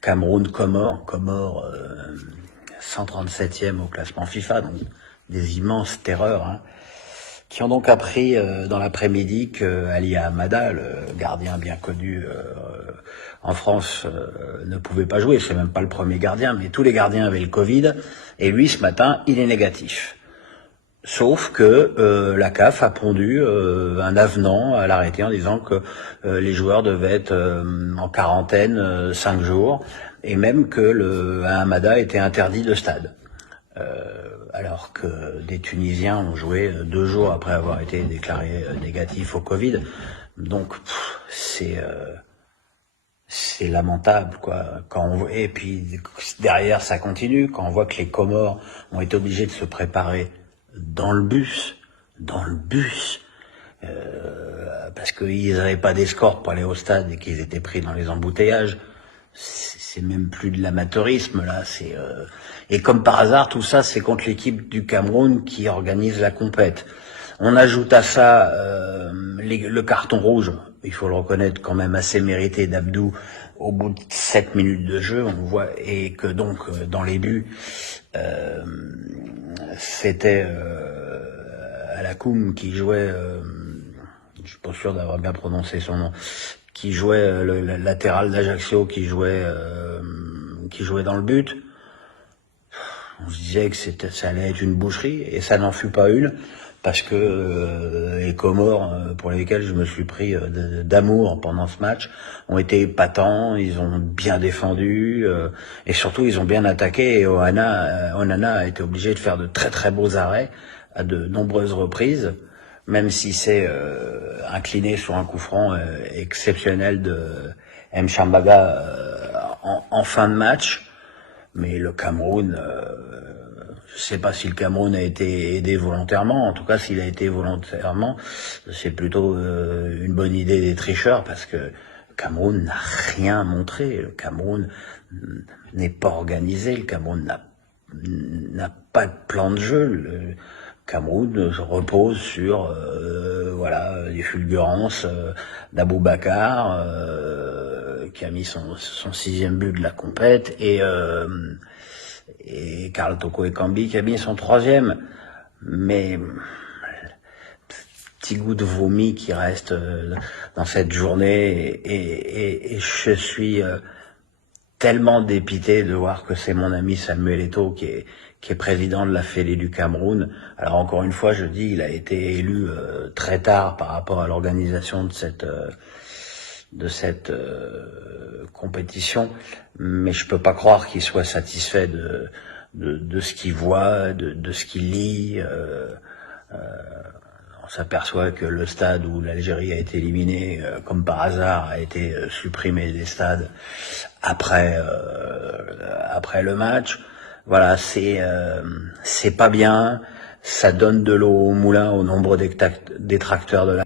Comores, 137e au classement FIFA, donc des immenses terreurs, hein, qui ont donc appris dans l'après-midi que Ali Hamada, le gardien bien connu en France, ne pouvait pas jouer. C'est même pas le premier gardien, mais tous les gardiens avaient le Covid, et lui, ce matin, il est négatif. Sauf que la CAF a pondu un avenant à l'arrêté en disant que les joueurs devaient être en quarantaine 5 jours, et même que le Hamada était interdit de stade. Alors que des Tunisiens ont joué 2 jours après avoir été déclarés négatifs au Covid. Donc c'est lamentable, quoi. Et puis derrière ça continue, quand on voit que les Comores ont été obligés de se préparer dans le bus, parce qu'ils n'avaient pas d'escorte pour aller au stade et qu'ils étaient pris dans les embouteillages. C'est même plus de l'amateurisme, là. Et comme par hasard, tout ça, c'est contre l'équipe du Cameroun qui organise la compète. On ajoute à ça le carton rouge, il faut le reconnaître, quand même assez mérité d'Abdou au bout de 7 minutes de jeu. On voit, et que donc dans les buts, c'était Alakoum qui jouait, je suis pas sûr d'avoir bien prononcé son nom, qui jouait le latéral d'Ajaccio, qui jouait dans le but. On se disait que ça allait être une boucherie, et ça n'en fut pas une, parce que les Comores, pour lesquels je me suis pris d'amour pendant ce match, ont été épatants, ils ont bien défendu, et surtout ils ont bien attaqué, et Onana a été obligé de faire de très très beaux arrêts à de nombreuses reprises, même si c'est incliné sur un coup franc exceptionnel de Mchambaga en fin de match. Mais le Cameroun, je sais pas si le Cameroun a été aidé volontairement. En tout cas, s'il a été volontairement, c'est plutôt une bonne idée des tricheurs, parce que le Cameroun n'a rien montré. Le Cameroun n'est pas organisé. Le Cameroun n'a pas de plan de jeu. Le Cameroun repose sur les fulgurances d'Aboubacar, qui a mis son 6e but de la compète, et Karl Toko Ekambi qui a mis son 3e. Mais petit goût de vomi qui reste dans cette journée, et je suis tellement dépité de voir que c'est mon ami Samuel Eto'o qui est président de la Fédé du Cameroun. Alors encore une fois, je dis, il a été élu très tard par rapport à l'organisation de cette compétition, mais je peux pas croire qu'il soit satisfait de ce qu'il voit, de ce qu'il lit. On s'aperçoit que le stade où l'Algérie a été éliminée, comme par hasard, a été supprimé des stades après le match. Voilà, c'est pas bien. Ça donne de l'eau au moulin au nombre détracteurs de la